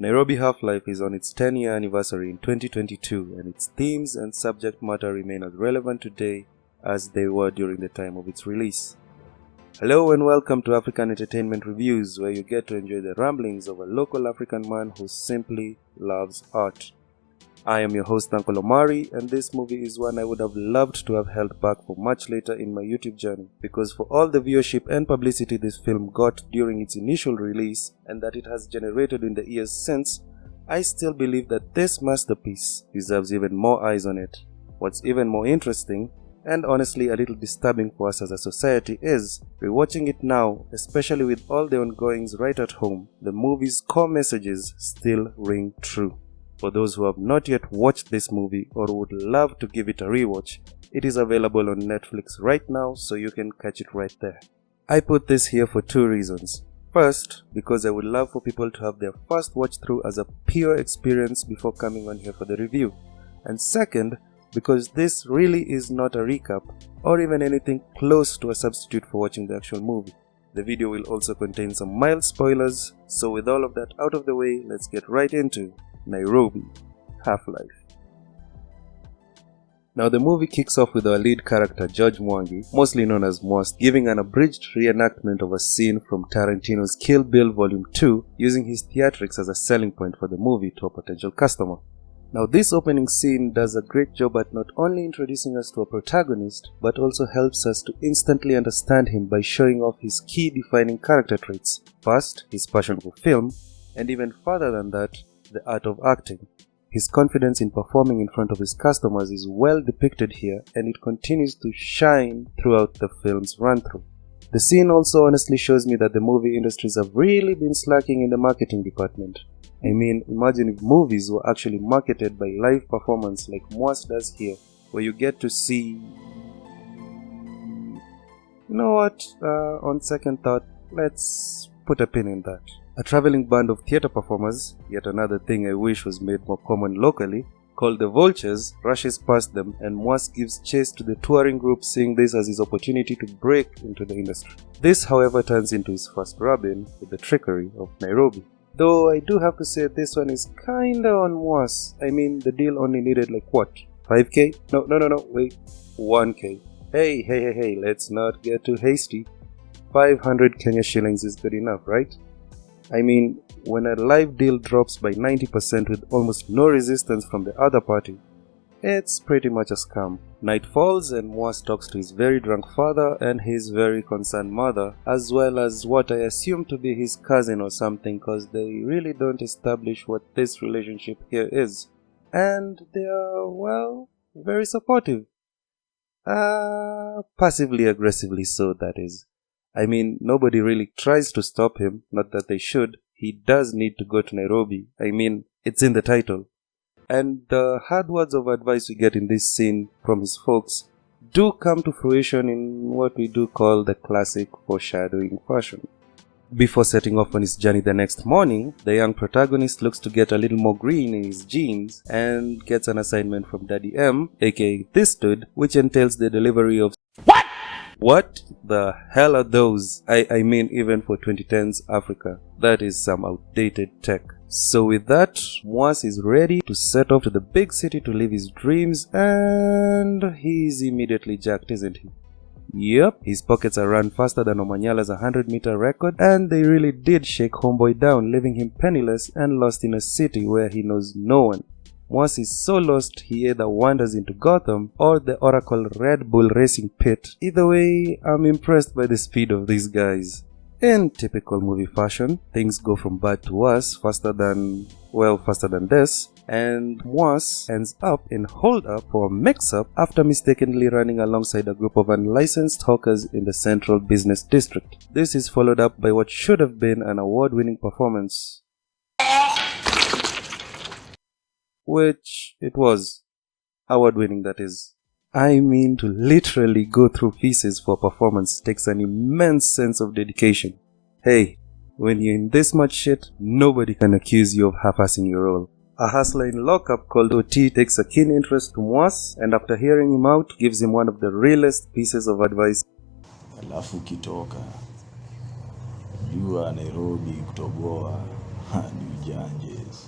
Nairobi Half Life is on its 10-year anniversary in 2022, and its themes and subject matter remain as relevant today as they were during the time of its release. Hello and welcome to African Entertainment Reviews, where you get to enjoy the ramblings of a local African man who simply loves art. I am your host Uncle Omari, and this movie is one I would have loved to have held back for much later in my YouTube journey, because for all the viewership and publicity this film got during its initial release and that it has generated in the years since, I still believe that this masterpiece deserves even more eyes on it. What's even more interesting, and honestly a little disturbing for us as a society, is rewatching it now, especially with all the ongoings right at home, the movie's core messages still ring true. For those who have not yet watched this movie or would love to give it a rewatch, it is available on Netflix right now, so you can catch it right there. I put this here for two reasons. First, because I would love for people to have their first watch through as a pure experience before coming on here for the review. And second, because this really is not a recap or even anything close to a substitute for watching the actual movie. The video will also contain some mild spoilers, so with all of that out of the way, let's get right into Nairobi Half Life. Now the movie kicks off with our lead character George Mwangi, mostly known as Most, giving an abridged reenactment of a scene from Tarantino's Kill Bill Volume 2, using his theatrics as a selling point for the movie to a potential customer. Now this opening scene does a great job at not only introducing us to a protagonist, but also helps us to instantly understand him by showing off his key defining character traits. First, his passion for film, and even further than that, the art of acting. His confidence in performing in front of his customers is well depicted here, and it continues to shine throughout the film's run-through. The scene also honestly shows me that the movie industries have really been slacking in the marketing department. I mean, imagine if movies were actually marketed by live performance like Moas does here, where you get to see... You know what, on second thought, let's put a pin in that. A traveling band of theater performers, yet another thing I wish was made more common locally, called the Vultures, rushes past them, and Moas gives chase to the touring group, seeing this as his opportunity to break into the industry. This, however, turns into his first rub-in with the trickery of Nairobi. Though I do have to say this one is kinda on Moas. I mean, the deal only needed like what? 5k? No, wait. 1k. Hey, let's not get too hasty. 500 Kenya shillings is good enough, right? I mean, when a live deal drops by 90% with almost no resistance from the other party, it's pretty much a scam. Night falls and Moas talks to his very drunk father and his very concerned mother, as well as what I assume to be his cousin or something, cause they really don't establish what this relationship here is. And they are, well, very supportive. Passively aggressively so, that is. I mean, nobody really tries to stop him, not that they should. He does need to go to Nairobi. I mean, it's in the title. And the hard words of advice we get in this scene from his folks do come to fruition in what we do call the classic foreshadowing fashion. Before setting off on his journey the next morning, the young protagonist looks to get a little more green in his jeans and gets an assignment from Daddy M, aka this dude, which entails the delivery of What the hell are those? I mean, even for 2010s Africa, that is some outdated tech. So with that, Moas is ready to set off to the big city to live his dreams, and he's immediately jacked, isn't he? Yep, his pockets are run faster than Omanyala's 100-meter record, and they really did shake homeboy down, leaving him penniless and lost in a city where he knows no one. Moas is so lost he either wanders into Gotham or the Oracle Red Bull Racing Pit. Either way, I'm impressed by the speed of these guys. In typical movie fashion, things go from bad to worse faster than this, and Moas ends up in hold-up for a mix-up after mistakenly running alongside a group of unlicensed hawkers in the Central Business District. This is followed up by what should have been an award-winning performance, which it was. Award-winning, that is. I mean, to literally go through pieces for a performance takes an immense sense of dedication. Hey, when you're in this much shit, nobody can accuse you of half-assing your role. A hustler in lockup called OT takes a keen interest to Moas, and after hearing him out, gives him one of the realest pieces of advice. Alafu kitoka jua Nairobi kutoboa ni Judges.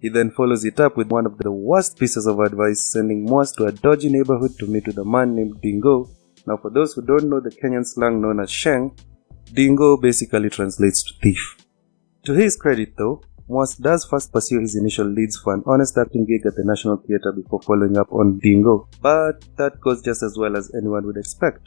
He then follows it up with one of the worst pieces of advice, sending Mwas to a dodgy neighborhood to meet with a man named Dingo. Now for those who don't know the Kenyan slang known as Sheng, Dingo basically translates to thief. To his credit though, Mwas does first pursue his initial leads for an honest acting gig at the National Theatre before following up on Dingo, but that goes just as well as anyone would expect.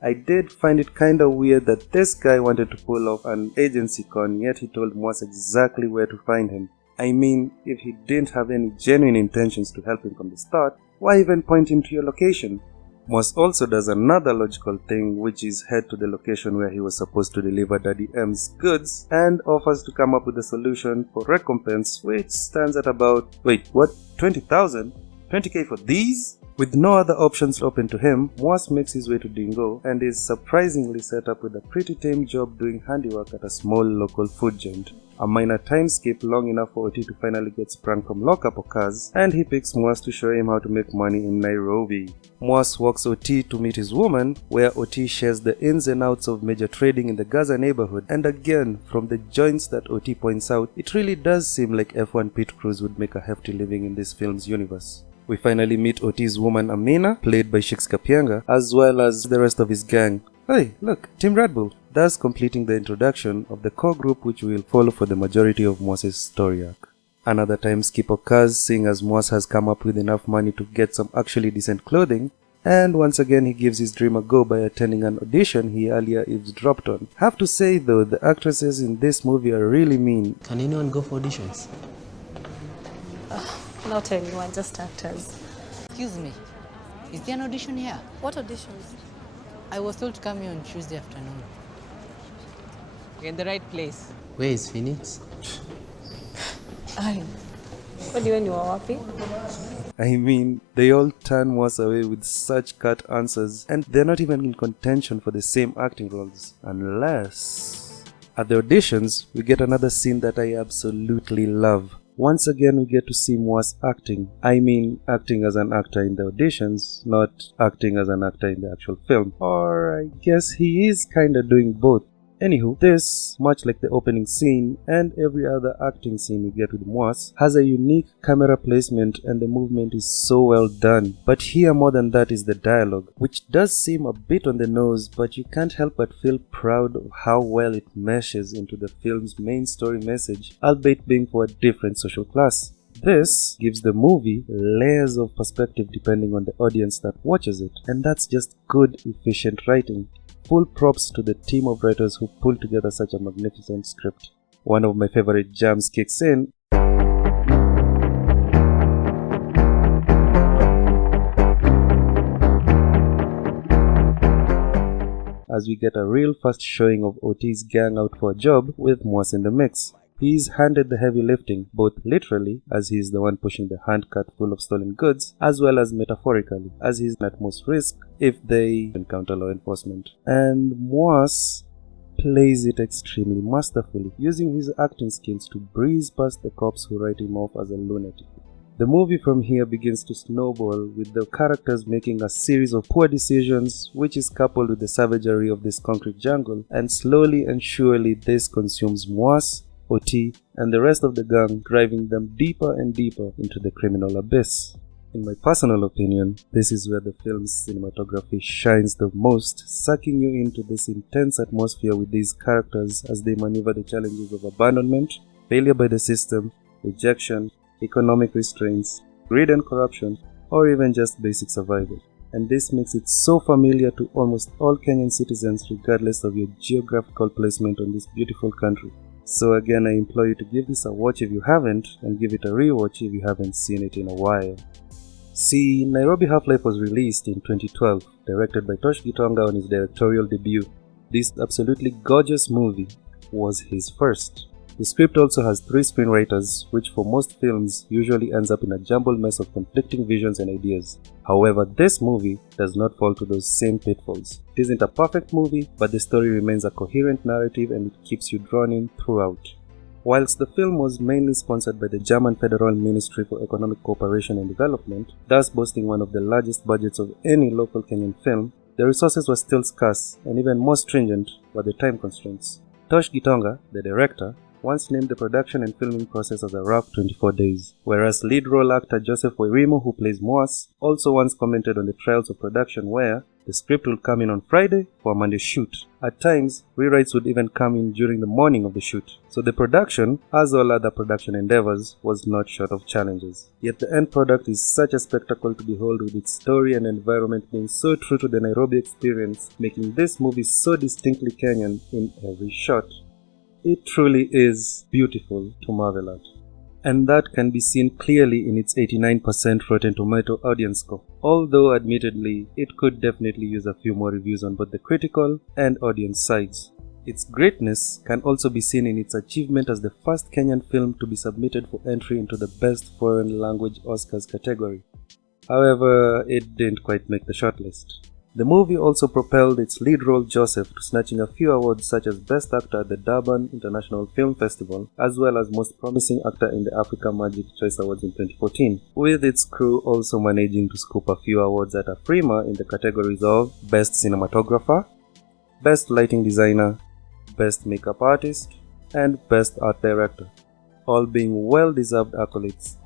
I did find it kinda weird that this guy wanted to pull off an agency con, yet he told Mwas exactly where to find him. I mean, if he didn't have any genuine intentions to help him from the start, why even point him to your location? Mwas also does another logical thing, which is head to the location where he was supposed to deliver Daddy M's goods and offers to come up with a solution for recompense, which stands at about, 20,000? 20k for these? With no other options open to him, Mwas makes his way to Dingo and is surprisingly set up with a pretty tame job doing handiwork at a small local food joint. A minor time skip long enough for Oti to finally get sprung from lockup occurs, and he picks Mwas to show him how to make money in Nairobi. Mwas walks Oti to meet his woman, where Oti shares the ins and outs of major trading in the Gaza neighborhood, and again, from the joints that Oti points out, it really does seem like F1 pit crews would make a hefty living in this film's universe. We finally meet Oti's woman Amina, played by Shix Kapianga, as well as the rest of his gang. Hey, look, Team Red Bull, thus completing the introduction of the core group which we will follow for the majority of Mwas' story arc. Another time skip occurs, seeing as Mwas has come up with enough money to get some actually decent clothing, and once again he gives his dream a go by attending an audition he earlier eavesdropped on. Have to say though, the actresses in this movie are really mean. Can anyone go for auditions? Not anyone, just actors. Excuse me, is there an audition here? What auditions? I was told to come here on Tuesday afternoon. You're in the right place. Where is Phoenix? What do you wapi? I mean, they all turn Mwas away with such curt answers, and they're not even in contention for the same acting roles. Unless... At the auditions, we get another scene that I absolutely love. Once again, we get to see Mwas acting. I mean, acting as an actor in the auditions, not acting as an actor in the actual film. Or I guess he is kinda doing both. Anywho, this, much like the opening scene and every other acting scene we get with Mwas, has a unique camera placement and the movement is so well done. But here more than that is the dialogue, which does seem a bit on the nose, but you can't help but feel proud of how well it meshes into the film's main story message, albeit being for a different social class. This gives the movie layers of perspective depending on the audience that watches it, and that's just good, efficient writing. Full props to the team of writers who pulled together such a magnificent script. One of my favorite jams kicks in as we get a real fast showing of Oti's gang out for a job with Mwas in the mix. He's handed the heavy lifting, both literally, as he's the one pushing the handcart full of stolen goods, as well as metaphorically, as he's at most risk if they encounter law enforcement. And Mwas plays it extremely masterfully, using his acting skills to breeze past the cops who write him off as a lunatic. The movie from here begins to snowball, with the characters making a series of poor decisions, which is coupled with the savagery of this concrete jungle, and slowly and surely this consumes Mwas, Oti, and the rest of the gang, driving them deeper and deeper into the criminal abyss. In my personal opinion, this is where the film's cinematography shines the most, sucking you into this intense atmosphere with these characters as they maneuver the challenges of abandonment, failure by the system, rejection, economic restraints, greed and corruption, or even just basic survival. And this makes it so familiar to almost all Kenyan citizens regardless of your geographical placement on this beautiful country. So again, I implore you to give this a watch if you haven't, and give it a rewatch if you haven't seen it in a while. See, Nairobi Half Life was released in 2012, directed by Tosh Gitonga on his directorial debut. This absolutely gorgeous movie was his first. The script also has 3 screenwriters, which for most films usually ends up in a jumbled mess of conflicting visions and ideas. However, this movie does not fall to those same pitfalls. It isn't a perfect movie, but the story remains a coherent narrative and it keeps you drawn in throughout. Whilst the film was mainly sponsored by the German Federal Ministry for Economic Cooperation and Development, thus boasting one of the largest budgets of any local Kenyan film, the resources were still scarce, and even more stringent were the time constraints. Tosh Gitonga, the director, once named the production and filming process as a rough 24 days, whereas lead role actor Joseph Wairimu, who plays Moas, also once commented on the trials of production where the script would come in on Friday for a Monday shoot. At times, rewrites would even come in during the morning of the shoot. So the production, as all other production endeavors, was not short of challenges. Yet the end product is such a spectacle to behold, with its story and environment being so true to the Nairobi experience, making this movie so distinctly Kenyan in every shot. It truly is beautiful to marvel at. And that can be seen clearly in its 89% Rotten Tomato audience score, although admittedly it could definitely use a few more reviews on both the critical and audience sides. Its greatness can also be seen in its achievement as the first Kenyan film to be submitted for entry into the Best Foreign Language Oscars category. However, it didn't quite make the shortlist. The movie also propelled its lead role Joseph to snatching a few awards such as Best Actor at the Durban International Film Festival, as well as Most Promising Actor in the Africa Magic Choice Awards in 2014, with its crew also managing to scoop a few awards at AFRIMA in the categories of Best Cinematographer, Best Lighting Designer, Best Makeup Artist, and Best Art Director, all being well-deserved accolades.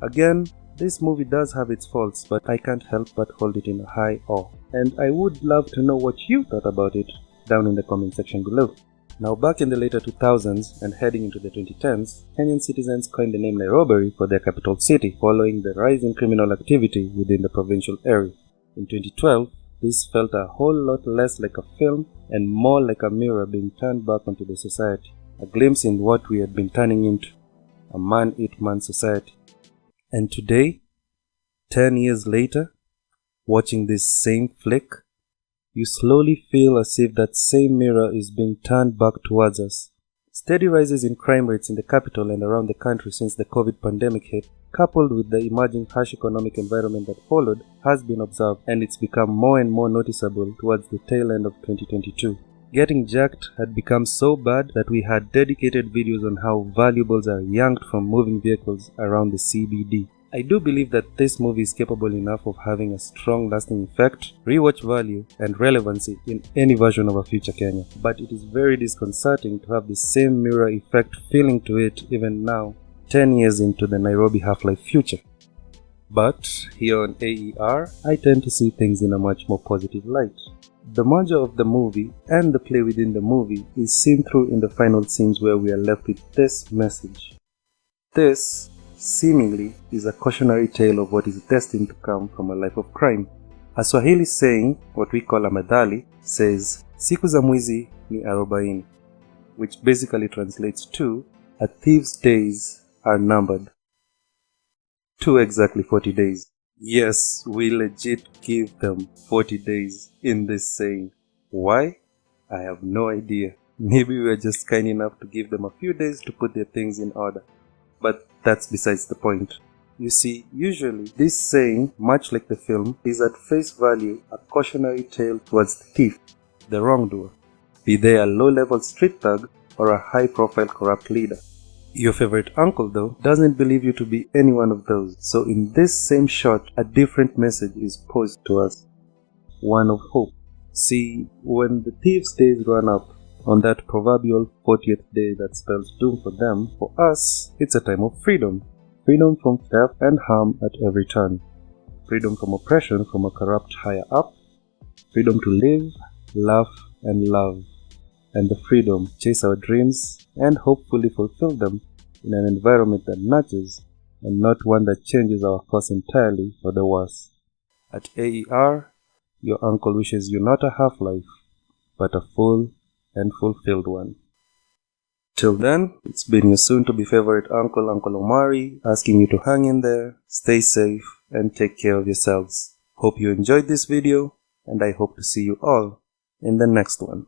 Again, this movie does have its faults, but I can't help but hold it in a high awe. And I would love to know what you thought about it down in the comment section below. Now, back in the later 2000s and heading into the 2010s, Kenyan citizens coined the name Nairobi for their capital city, following the rise in criminal activity within the provincial area. In 2012, this felt a whole lot less like a film and more like a mirror being turned back onto the society, a glimpse in what we had been turning into, a man-eat-man society. And today, 10 years later, watching this same flick, you slowly feel as if that same mirror is being turned back towards us. Steady rises in crime rates in the capital and around the country since the COVID pandemic hit, coupled with the emerging harsh economic environment that followed, has been observed, and it's become more and more noticeable towards the tail end of 2022. Getting jacked had become so bad that we had dedicated videos on how valuables are yanked from moving vehicles around the CBD. I do believe that this movie is capable enough of having a strong lasting effect, rewatch value, and relevancy in any version of a future Kenya. But it is very disconcerting to have the same mirror effect feeling to it even now, 10 years into the Nairobi Half Life future. But here on AER, I tend to see things in a much more positive light. The merger of the movie and the play within the movie is seen through in the final scenes where we are left with this message. This, seemingly, is a cautionary tale of what is destined to come from a life of crime. A Swahili saying, what we call a methali, says, Siku za mwizi ni 40, which basically translates to, a thief's days are numbered. To exactly 40 days. Yes, we legit give them 40 days in this saying. Why? I have no idea. Maybe we are just kind enough to give them a few days to put their things in order. But that's besides the point. You see, usually this saying, much like the film, is at face value a cautionary tale towards the thief, the wrongdoer, be they a low-level street thug or a high-profile corrupt leader. Your favorite uncle, though, doesn't believe you to be any one of those. So in this same shot, a different message is posed to us. One of hope. See, when the thieves' days run up, on that proverbial 40th day that spells doom for them, for us, it's a time of freedom. Freedom from theft and harm at every turn. Freedom from oppression from a corrupt higher up. Freedom to live, laugh, and love. And the freedom to chase our dreams and hopefully fulfill them in an environment that nurtures and not one that changes our course entirely for the worse. At AER, your uncle wishes you not a half-life, but a full and fulfilled one. Till then, it's been your soon-to-be favorite uncle, Uncle Omari, asking you to hang in there, stay safe, and take care of yourselves. Hope you enjoyed this video, and I hope to see you all in the next one.